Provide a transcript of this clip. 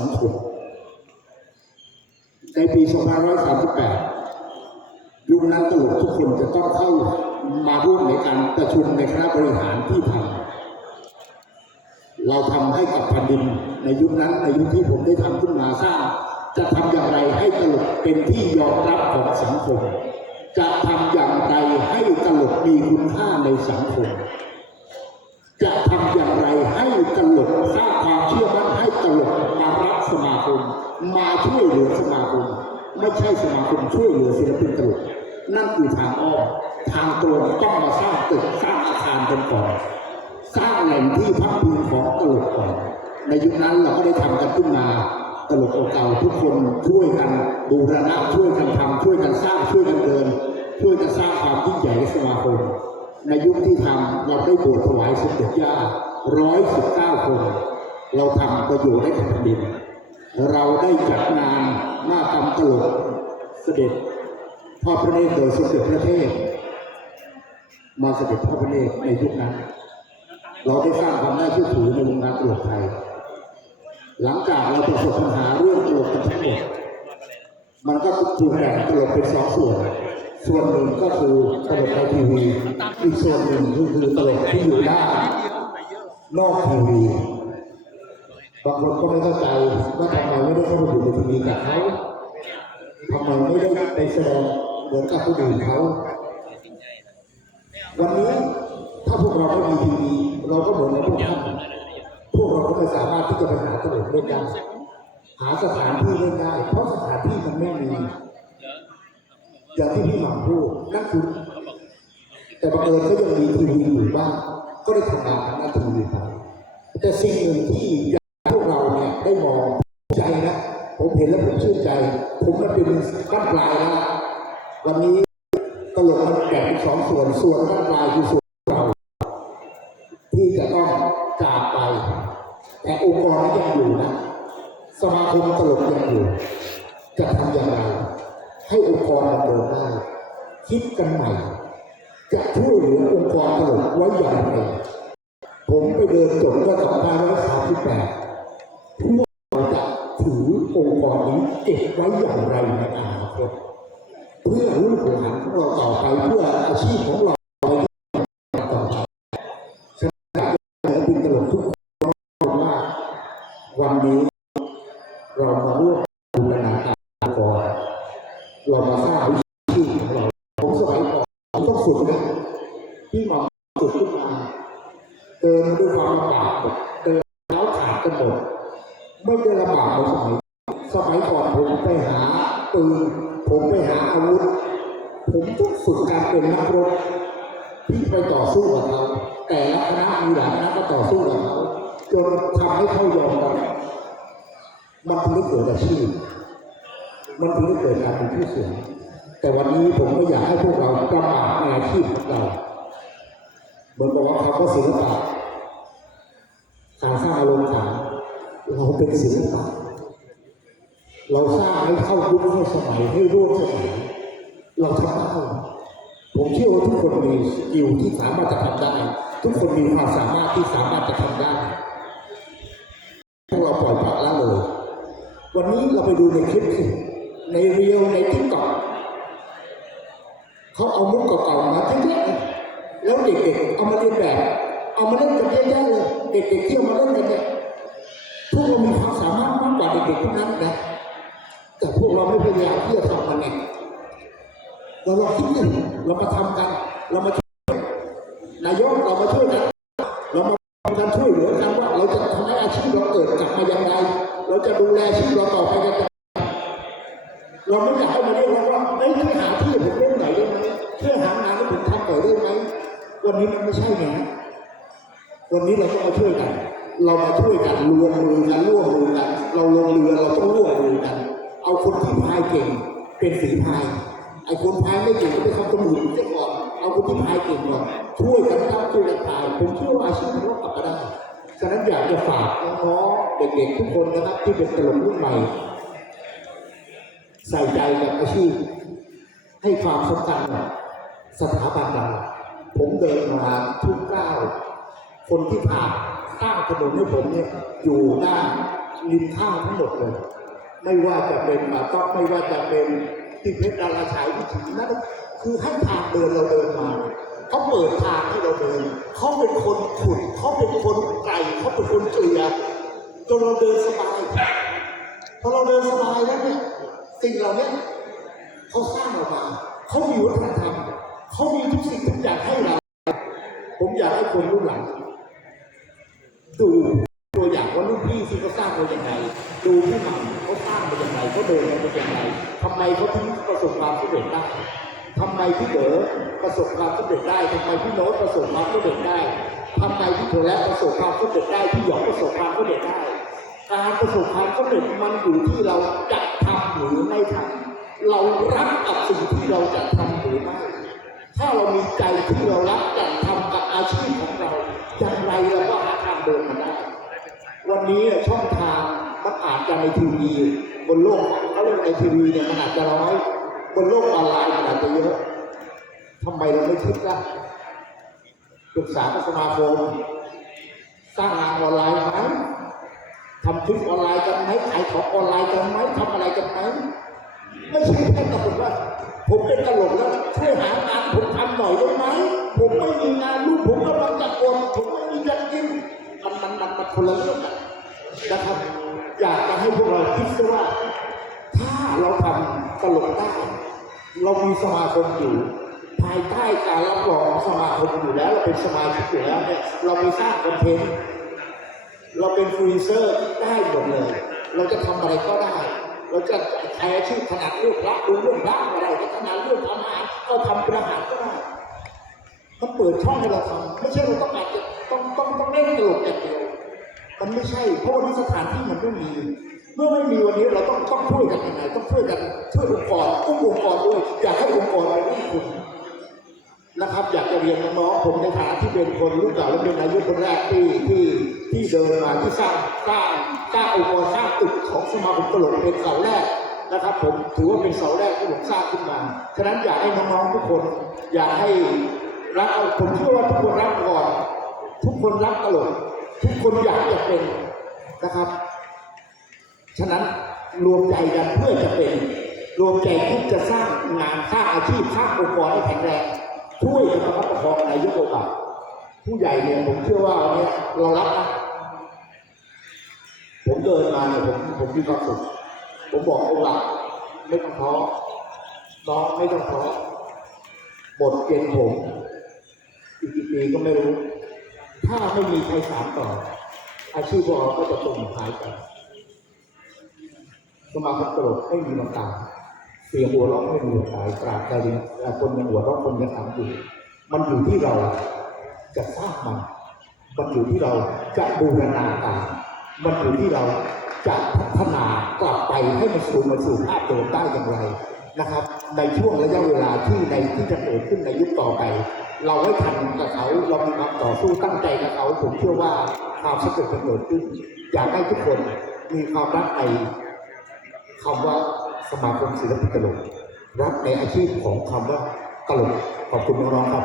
สังคมในปี 2538 ยุคนั้นตลกทุกคนจะต้องเข้ามาร่วมในการประชุมในคณะบริหารที่ทำเราทำให้กับแผ่นดินในยุคนั้นในยุคที่ผมได้ทำขึ้นมาสร้าง จะทำอย่างไรให้ตลกเป็นที่ยอมรับของสังคม จะทำอย่างไรให้ตลกมีคุณค่าในสังคม จะทำอย่างไรให้ตลกสร้างความเชื่อมั่นให้ตลกมารักสมาคม มาช่วยเหลือสมาคม ไม่ใช่สมาคมช่วยเหลือศิลปินตลกนั่นคือทางอ้อมทางตรงต้องมาสร้างตึกสร้างอาคารกันก่อน สร้างแหล่งที่พักพิงของตลกก่อนในยุคนั้นเราก็ได้ทำกันขึ้นมาตลกเก่าทุกคนช่วยกันบูรณะช่วยกันทำช่วยกันสร้างช่วยกันเดิน ช่วยกันสร้างความยิ่งใหญ่ในสมาคม ในยุคที่ทำเราได้บวชถวายสมเด็จย่าร้อยสิบเก้าคน เราทำประโยชน์ให้แผ่นดิน เราได้จัดงานหน้ากรรมตลกเสด็จพ่อพระเนตรโดยสมเด็จพระเทพมาเสด็จพ่อพระเนตรในยุคนั้น เราได้สร้างความน่าเชื่อถือในวงการตลกไทย หลังจากเราประสบปัญหาเรื่องตลกกันทั้งหมดมันก็ถูกแบ่งตลกเป็นสองส่วน ส่วนหนึ่งก็คือตลกในทีวี อีกส่วนหนึ่งก็คือตลกที่อยู่ด้านนอกทีวีบางคนก็ไม่เข้าใจว่าทำไมไม่ได้เข้ามาอยู่ในทีวีกับเขาทำไมไม่ได้ไปแสดงเหมือนกับคนอื่นเขา วันนี้ถ้าพวกเราไม่มีทีวีเราก็เหมือนกับพวกท่านพวกเราก็ไม่สามารถที่จะไปหาตลกเล่นได้หาสถานที่เล่นได้ เพราะสถานที่มันไม่มี อย่างที่พี่หม่ำพูดนั่นคือ แต่บังเอิญก็ยังมีทีวีอยู่บ้างก็ได้ทำงานทางด้านทีวีไปแต่สิ่งหนึ่งที่พวกเราเนี่ยได้มองใจนะผมเห็นแล้วผมชื่นใจ ผมมันเป็นด้านปลายแล้ววันนี้ตลกมันแบ่งเป็นสองส่วนส่วนด้านปลายคือส่วนเรา ที่จะต้องจากไป แต่องค์กรนี้ยังอยู่นะ สมาคมตลกยังอยู่ จะทำอย่างไร ให้องค์กรมันเดินได้คิดกันใหม่ จะช่วยเหลือองค์กรตลกไว้อย่างไรผมไปเดินจดว่าต่อมาร้อยสามสิบแปดพวกเราจะถือองค์กรนี้เก็บไว้อย่างไรในอนาคตเพื่อลูกหลของเราต่อไปเพื่ออาชีพของเราวันนี้เรามาร่วมบูรณาการก่อนเรามาสร้างวิธีของเราผมสมัยก่อนผมต้องฝึกนะพี่หมอฝึกขึ้นมา เดินด้วยความลำบากหมดเดินเท้าขาดกันหมด ไม่ได้ลำบากเหมือนสมัยสมัยก่อนผมไปหาปืนผมไปหาอาวุธ ผมต้องฝึกการเป็นนักรบที่ไปต่อสู้กับเขาแต่ละคณะมีหลายคณะก็ต่อสู้กับเขาจนทำให้เขายอมรับมันถึงเกิดอาชีพมันถึงเกิดการเป็นผู้เสียแต่วันนี้ผมก็อยากให้พวกเราประมาทในอาชีพของเราเหมือนบอกว่าคำว่าศิลปะการสร้างอารมณ์ฐาน เราเป็นศิลปะเราสร้างให้เข้ายุคเข้าสมัยให้ร่วมสมัย เราทำได้ผมเชื่อว่าทุกคนมีสกิลที่สามารถจะทำได้ ทุกคนมีความสามารถที่สามารถจะทำได้พวกเราปล่อยปละละเลย วันนี้เราไปดูในคลิปสิในเรียวในทิกตอกเขาเอามุกเก่าๆมาเยอะๆแล้วเด็กๆเอามาเรียนแบบ เอามาเล่นกันเยอะแยะเลยเด็กๆเที่เอามาเล่นกันเนี่ย พวกเรามีความสามารถมากกว่าเด็กๆพวกนั้นนะ แต่พวกเราไม่พยายามที่จะทำมันเนี่ยเราลองคิดดิเรามาทำกัน เรามาช่วยนายกเรามาช่วยกัน เรามาทำกันช่วยเหลือกันว่าเราจะทำให้อาชีพเราเกิดกลับมาอยังไงเราจะดูแลอาชีพเราต่อไปยังไงเราไม่อยากให้มาเรียกร้องว่าไม่ช่วยหาที่ผมเล่นไหนอยได้ไหมช่วยหางานให้ผมทำหน่อยได้ไหมวันนี้มันไม่ใช่ไงวันนี้เราต้องมาช่วยกัน เรามาช่วยกันรวมมือกันร่วมมือกัน เราลงเรือเราต้องร่วมมือกัน เอาคนที่พายเก่งเป็นฝีพายไอ้คนพายไม่เก่งก็ไปทำตำรวจเสียก่อนเอาคนที่พายเก่งก่อนช่วยกันทำช่วยกันพายผมเชื่อว่าอาชีพมันก็กลับมาได้ฉะนั้นอยากจะฝากน้องๆเด็กๆทุกคนนะครับที่เป็นตลกรุ่นใหม่ใส่ใจกับอาชีพ ให้ความสำคัญสถาบันเราผมเดินมาทุกก้าวคนที่ผ่าน สร้างถนนให้ผมเนี่ยอยู่ด้าริมข้างทั้งหมดเลย ไม่ว่าจะเป็นมาต้องไม่ว่าจะเป็นที่เพชรดาราฉายวิถีนั่นคือให้ทางเดินเราเดินมาเขาเปิดทางให้เราเดินเขาเป็นคนขุดเขาเป็นคนไก่เขาเป็นคนเกลี่ยจนเราเดินสบายพอเราเดินสบายแล้วเนี่ยสิ่งเหล่านี้เขาสร้างเรามาเขามีวัฒนธรรมเขามีทุกสิ่งทุกอย่างให้เรา ผมอยากให้คนรุ่นหลัง ว่ารุ่นพี่ที่เขาสร้างมาอย่างไรดูพี่หม่ำเขาสร้างมาอย่างไรเขาเดินมาเป็นอย่างไรทำไมเขาถึงประสบความสำเร็จได้ทำไมพี่เด๋อประสบความสำเร็จได้ทำไมพี่โน้ตประสบความสำเร็จได้ทำไมพี่โถและประสบความสำเร็จได้พี่หยองประสบความสำเร็จได้ การประสบความสำเร็จมันอยู่ที่เราจะทำหรือไม่ทำเรารักกับสิ่งที่เราจะทำหรือไม่ถ้าเรามีใจที่เรารักจะทำกับอาชีพของเราอย่างไรเราก็หาทางเดินมาได้ วันนี้ช่องทางมันอาจจะในทีวีบนโลกเขาเรียกในทีวีเนี่ยมันอาจจะน้อยบนโลกออนไลน์มันอาจจะเยอะทำไมเราไม่คิดล่ะปรึกษาสมาคมสร้างงานออนไลน์ไหมทำคลิปออนไลน์กันไหมขายของออนไลน์กันไหมทำอะไรกันไหมไม่ใช่แค่ตะบอกว่าผมเป็นตลกแล้วช่วยหางานผมทำหน่อยได้ไหมผมไม่มีงานลูกผมกำลังจะโกนผมไม่มีจะกิน มันมันมันมันคนละเรื่องนะครับ อยากจะให้พวกเราคิดซะว่า ถ้าเราทำตลกได้ เรามีสมาคมอยู่ ภายใต้การรับรองของสมาคมอยู่แล้ว เราเป็นสมาชิกอยู่แล้วเนี่ยเราไปสร้างคอนเทนต์เราเป็นฟรีเซอร์ได้หมดเลย เราจะทำอะไรก็ได้ เราจะใช้อาชีพขนาดเรื่องพระดูเรื่องพระอะไรขนาดเรื่องทำอาหารก็ทำเป็นอาหารก็ได้มันเปิดช่องให้เราทำไม่ใช่เราต้องอาจจะ เล่นตลกอย่างเดียวมันไม่ใช่ เพราะวันนี้สถานที่มันไม่มี เมื่อไม่มีวันนี้เราต้องต้องช่วยกันยังไงต้องช่วยกันช่วยองค์กรอุ้มองค์กรด้วย อยากให้องค์กรเราอุ้มคุณนะครับ อยากจะเรียนน้องๆผมในฐานะที่เป็นคนรุ่นเก่าและเป็นนายกคนแรกที่ที่ที่เดินมาที่สร้างสร้างสร้างองค์กรสร้างตึกของสมาคมตลกเป็นเสาแรกนะครับผมถือว่าเป็นเสาแรกที่ผมสร้างขึ้นมา ฉะนั้นอยากให้น้องๆทุกคน อยากให้รักเอาผมเชื่อว่าทุกคนรักก่อน ทุกคนรักตลก ทุกคนอยากจะเป็นนะครับ ฉะนั้นรวมใจกันเพื่อจะเป็น รวมใจคิดจะสร้างงานสร้างอาชีพสร้างองค์กรให้แข็งแรงช่วยกันประคับประคองนายกโอกาสผู้ใหญ่เนี่ยผมเชื่อว่าวันนี้เรารับนะผมเดินมาเนี่ยผมผมมีความสุขผมบอกโอกาสไม่ต้องท้อน้องไม่ต้องท้อหมดเกณฑ์ผม อีกกี่ปีก็ไม่รู้ ถ้าไม่มีใครสานต่อ อาชีพของเราก็จะสูญหายไปสมาคมตลกไม่มีมันตายเสียงหัวเราะไม่มีวันตายตราบใดคนยังหัวเราะคนยังทำอยู่มันอยู่ที่เราจะสร้างมัน มันอยู่ที่เราจะบูรณาการมันอยู่ที่เราจะพัฒนากลับไปให้มันสู่มาสู่ภาพเดิมได้อย่างไร นะครับ ในช่วงระยะเวลาที่ในที่จะเกิดขึ้นในยุคต่อไป เราให้ทันกับเขาเรามีความต่อสู้ตั้งใจกับเขาผมเชื่อว่าความสำเร็จจะเกิดขึ้นอยากให้ทุกคนมีความรักในคำว่าสมาคมศิลปินตลกรักในอาชีพของคำว่าตลกขอบคุณน้องๆครับ